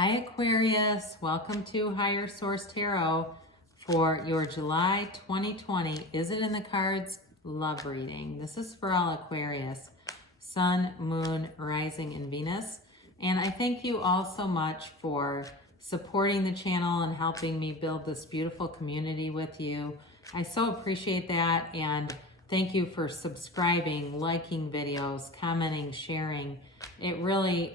Hi Aquarius, welcome to Higher Source Tarot for your July 2020 Is It in the Cards love reading. This is for all Aquarius, Sun, Moon, Rising, and Venus. And I thank you all so much for supporting the channel and helping me build this beautiful community with you. I so appreciate that, and thank you for subscribing, liking videos, commenting, sharing. It really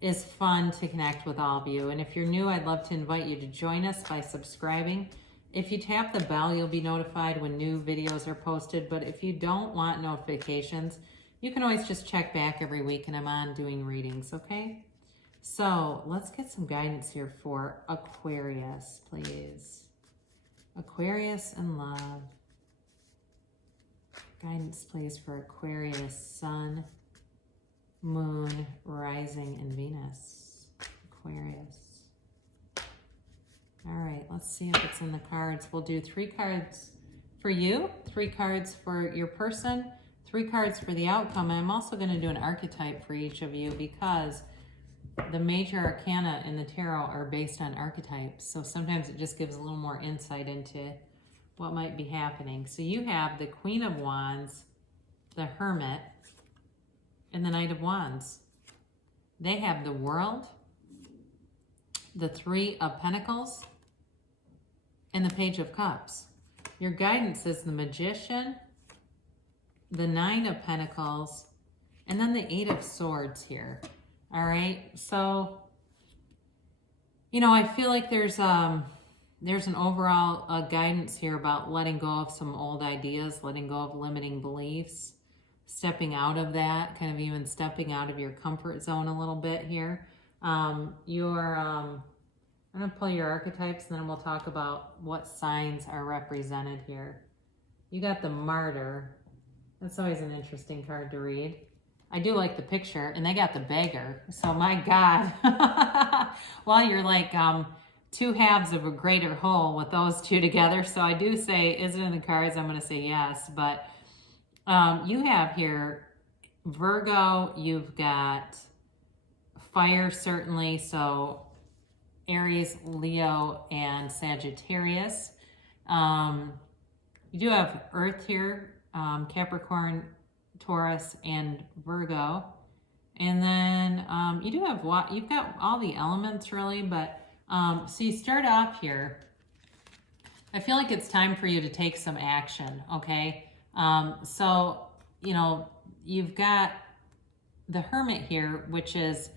is fun to connect with all of you. And if you're new, I'd love to invite you to join us by subscribing. If you tap the bell, you'll be notified when new videos are posted. But if you don't want notifications, you can always just check back every week, and I'm on doing readings, okay? So let's get some guidance here for Aquarius, please. Aquarius and love. Guidance, please, for Aquarius, Sun, Moon, Rising, and Venus. Aquarius. All right, let's see if it's in the cards. We'll do 3 cards for you, 3 cards for your person, 3 cards for the outcome. I'm also going to do an archetype for each of you because the major arcana in the tarot are based on archetypes. So sometimes it just gives a little more insight into what might be happening. So you have the Queen of Wands, the Hermit, and the Knight of Wands. They have the World, the 3 of Pentacles, and the Page of Cups. Your guidance is the Magician, the 9 of Pentacles, and then the 8 of Swords here. All right, so, you know, I feel like there's an overall guidance here about letting go of some old ideas, letting go of limiting beliefs, stepping out of that, kind of even stepping out of your comfort zone a little bit here. I'm going to pull your archetypes, and then we'll talk about what signs are represented here. You got the Martyr. That's always an interesting card to read. I do like the picture, and they got the Beggar. So my God, well, you're like 2 halves of a greater whole with those 2 together. So I do say, is it in the cards? I'm going to say yes, but you have here Virgo, you've got fire certainly, so Aries, Leo, and Sagittarius. You do have Earth here, Capricorn, Taurus, and Virgo. And then you do have, you've got all the elements really, but so you start off here. I feel like it's time for you to take some action, okay? So, you know, you've got the Hermit here, which is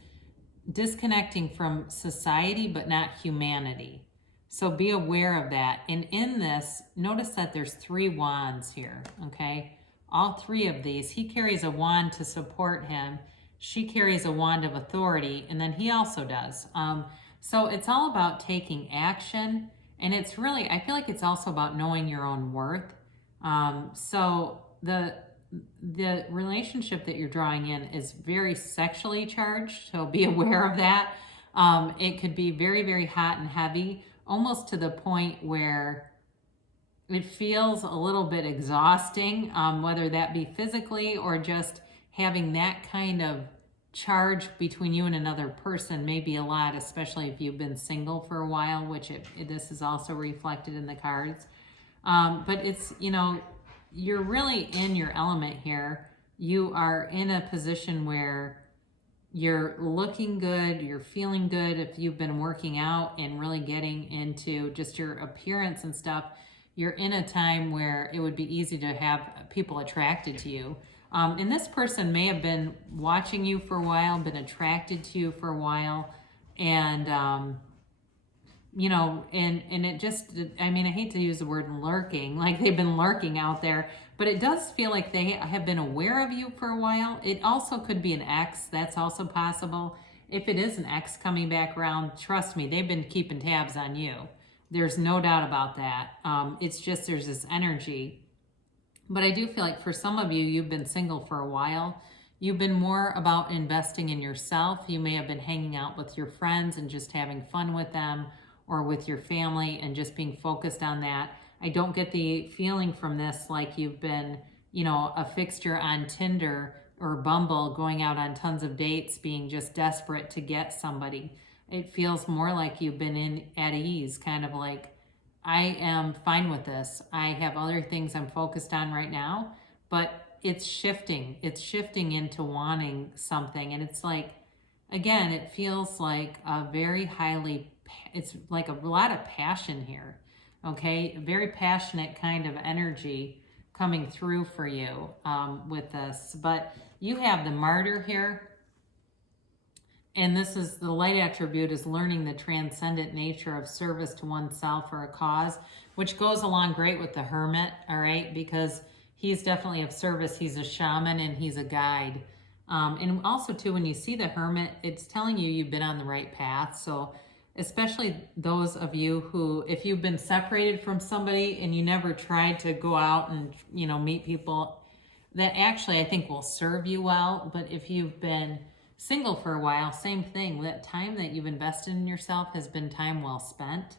disconnecting from society, but not humanity. So be aware of that. And in this, notice that there's 3 wands here, okay? All 3 of these. He carries a wand to support him. She carries a wand of authority, and then he also does. So it's all about taking action. And it's really, I feel like it's also about knowing your own worth. So the relationship that you're drawing in is very sexually charged, so be aware of that. It could be very, very hot and heavy, almost to the point where it feels a little bit exhausting, whether that be physically or just having that kind of charge between you and another person may be a lot, especially if you've been single for a while, which this is also reflected in the cards. But it's, you know, you're really in your element here. You are in a position where you're looking good, you're feeling good. If you've been working out and really getting into just your appearance and stuff, you're in a time where it would be easy to have people attracted to you. And this person may have been watching you for a while, been attracted to you for a while, and you know, and it just, I mean, I hate to use the word lurking, like they've been lurking out there, but it does feel like they have been aware of you for a while. It also could be an ex, that's also possible. If it is an ex coming back around, trust me, they've been keeping tabs on you. There's no doubt about that. It's just there's this energy. But I do feel like for some of you, you've been single for a while. You've been more about investing in yourself. You may have been hanging out with your friends and just having fun with them, or with your family and just being focused on that. I don't get the feeling from this like you've been, you know, a fixture on Tinder or Bumble, going out on tons of dates, being just desperate to get somebody. it feels more like you've been in at ease, kind of like, I am fine with this. I have other things I'm focused on right now, but it's shifting. It's shifting into wanting something. And it's like, again, it feels like a very highly, it's like a lot of passion here. Okay. A very passionate kind of energy coming through for you with this. But you have the Martyr here. And this is the light attribute, is learning the transcendent nature of service to oneself or a cause, which goes along great with the Hermit, all right? Because he's definitely of service. He's a shaman and he's a guide. And also too, when you see the Hermit, it's telling you you've been on the right path. So especially those of you who, if you've been separated from somebody and you never tried to go out and, you know, meet people, that actually I think will serve you well. But if you've been single for a while, same thing. That time that you've invested in yourself has been time well spent.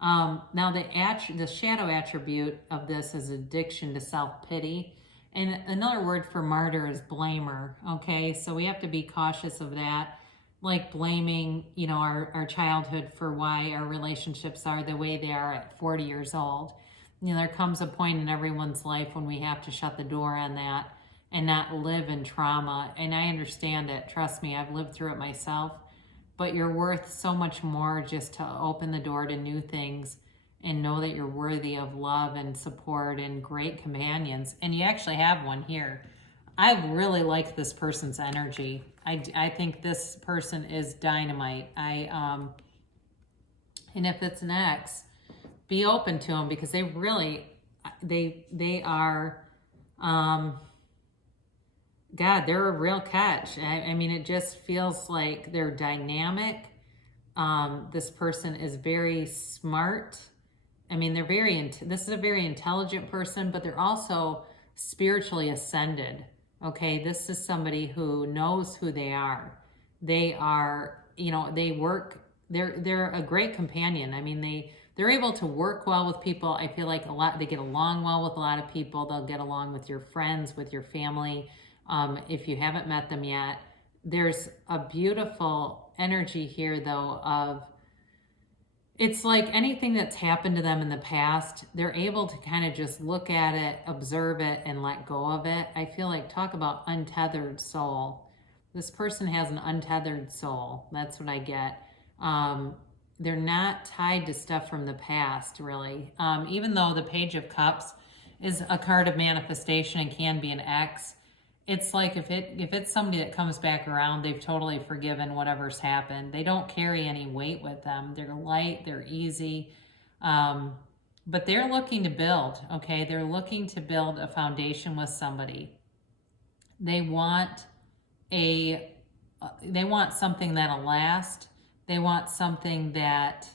Now the shadow attribute of this is addiction to self-pity. And another word for martyr is blamer. Okay, so we have to be cautious of that. Like blaming, you know, our childhood for why our relationships are the way they are at 40 years old. You know, there comes a point in everyone's life when we have to shut the door on that and not live in trauma. And I understand it. Trust me, I've lived through it myself. But you're worth so much more just to open the door to new things and know that you're worthy of love and support and great companions. And you actually have one here. I really like this person's energy. I think this person is dynamite. And if it's an ex, be open to them, because they really, they are, God, they're a real catch. I mean, it just feels like they're dynamic. This person is very smart. I mean, they're this is a very intelligent person, but they're also spiritually ascended. Okay, this is somebody who knows who they are. They are, you know, they're a great companion. I mean, they're able to work well with people. I feel like they get along well with a lot of people. They'll get along with your friends, with your family. If you haven't met them yet, there's a beautiful energy here though of, it's like anything that's happened to them in the past, they're able to kind of just look at it, observe it, and let go of it. I feel like, talk about untethered soul. This person has an untethered soul. That's what I get. They're not tied to stuff from the past, really. Even though the Page of Cups is a card of manifestation and can be an ex, it's like if it's somebody that comes back around, they've totally forgiven whatever's happened. They don't carry any weight with them. They're light, they're easy, but they're looking to build, okay? They're looking to build a foundation with somebody. They want something that'll last. They want something that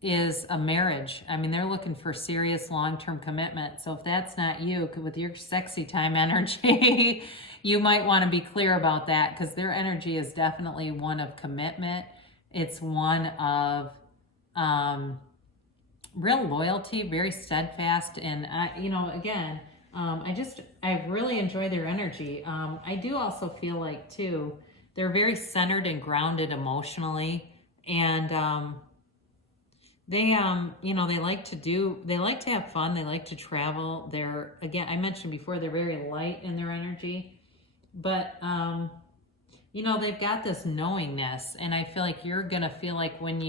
is a marriage. I mean, they're looking for serious long-term commitment. So if that's not you, with your sexy time energy, you might want to be clear about that, because their energy is definitely one of commitment. It's one of real loyalty, very steadfast. And you know, again, I really enjoy their energy. I do also feel like too, they're very centered and grounded emotionally. And they, you know, they like to have fun. They like to travel. They're, again, I mentioned before, they're very light in their energy, but, you know, they've got this knowingness. And I feel like you're going to feel like when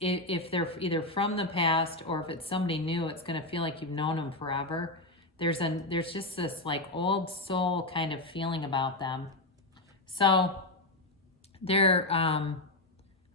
if they're either from the past or if it's somebody new, it's going to feel like you've known them forever. There's just this like old soul kind of feeling about them. So they're,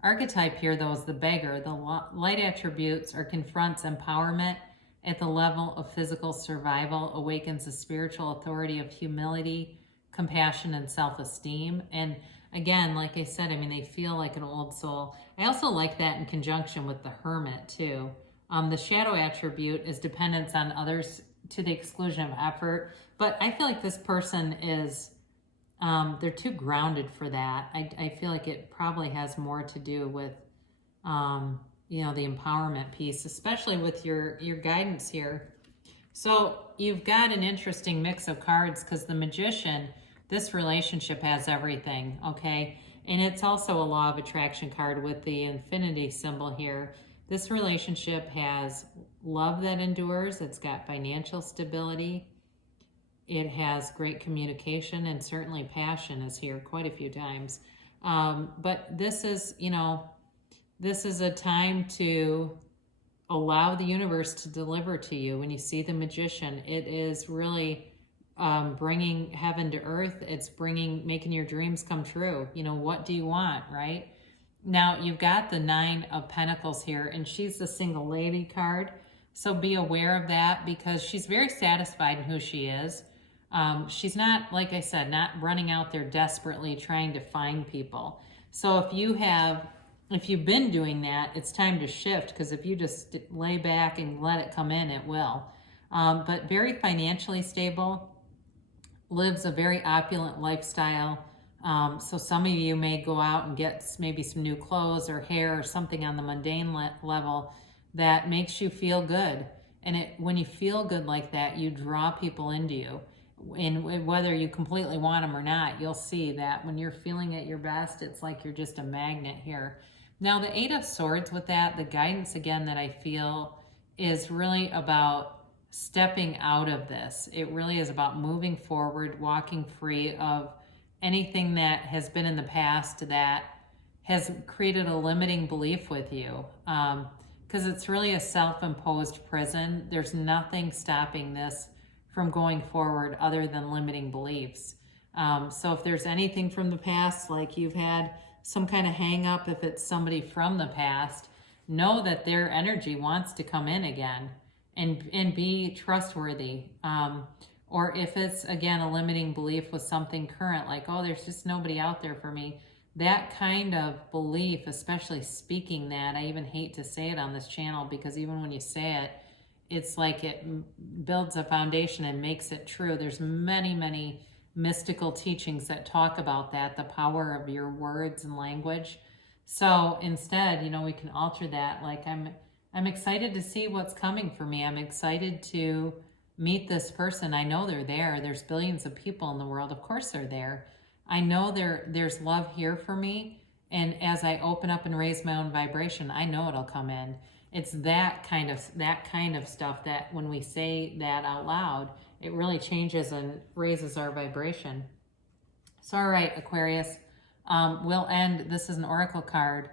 archetype here, though, is the beggar. The light attributes are confronts empowerment at the level of physical survival, awakens the spiritual authority of humility, compassion, and self-esteem. And again, like I said, I mean, they feel like an old soul. I also like that in conjunction with the Hermit, too. The shadow attribute is dependence on others to the exclusion of effort. But I feel like this person is... they're too grounded for that. I feel like it probably has more to do with, you know, the empowerment piece, especially with your guidance here. So you've got an interesting mix of cards, because the Magician, this relationship has everything, okay? And it's also a law of attraction card with the infinity symbol here. This relationship has love that endures. It's got financial stability. It has great communication, and certainly passion is here quite a few times. But this is, you know, this is a time to allow the universe to deliver to you. When you see the Magician, it is really bringing heaven to earth. It's making your dreams come true. You know, what do you want, right? Now, you've got the Nine of Pentacles here, and she's the single lady card. So be aware of that, because she's very satisfied in who she is. She's not, like I said, not running out there desperately trying to find people. So if you've been doing that, it's time to shift, because if you just lay back and let it come in, it will. But very financially stable, lives a very opulent lifestyle. So some of you may go out and get maybe some new clothes or hair or something on the mundane level that makes you feel good. And when you feel good like that, you draw people into you. And whether you completely want them or not, you'll see that when you're feeling at your best, it's like you're just a magnet here. Now, the Eight of Swords with that, the guidance again that I feel is really about stepping out of this. It really is about moving forward, walking free of anything that has been in the past that has created a limiting belief with you. Because it's really a self-imposed prison. There's nothing stopping this from going forward other than limiting beliefs. So if there's anything from the past, like you've had some kind of hang up, if it's somebody from the past, know that their energy wants to come in again and be trustworthy. Or if it's, again, a limiting belief with something current, like, oh, there's just nobody out there for me. That kind of belief, especially speaking that, I even hate to say it on this channel, because even when you say it, it's like it builds a foundation and makes it true. There's many, many mystical teachings that talk about that, the power of your words and language. So instead, you know, we can alter that. Like, I'm excited to see what's coming for me. I'm excited to meet this person. I know they're there. There's billions of people in the world. Of course they're there. I know there's love here for me. And as I open up and raise my own vibration, I know it'll come in. It's that kind of stuff that when we say that out loud, it really changes and raises our vibration. So, all right, Aquarius, we'll end. This is an oracle card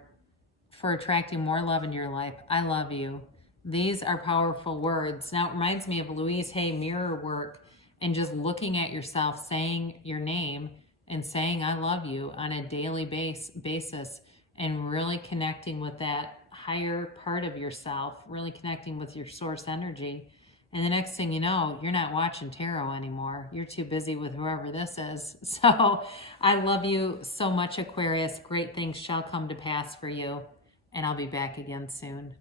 for attracting more love into your life. I love you. These are powerful words. Now, it reminds me of Louise Hay mirror work and just looking at yourself, saying your name and saying I love you on a daily basis, and really connecting with that higher part of yourself, really connecting with your source energy. And the next thing you know, you're not watching tarot anymore. You're too busy with whoever this is. So I love you so much, Aquarius. Great things shall come to pass for you. And I'll be back again soon.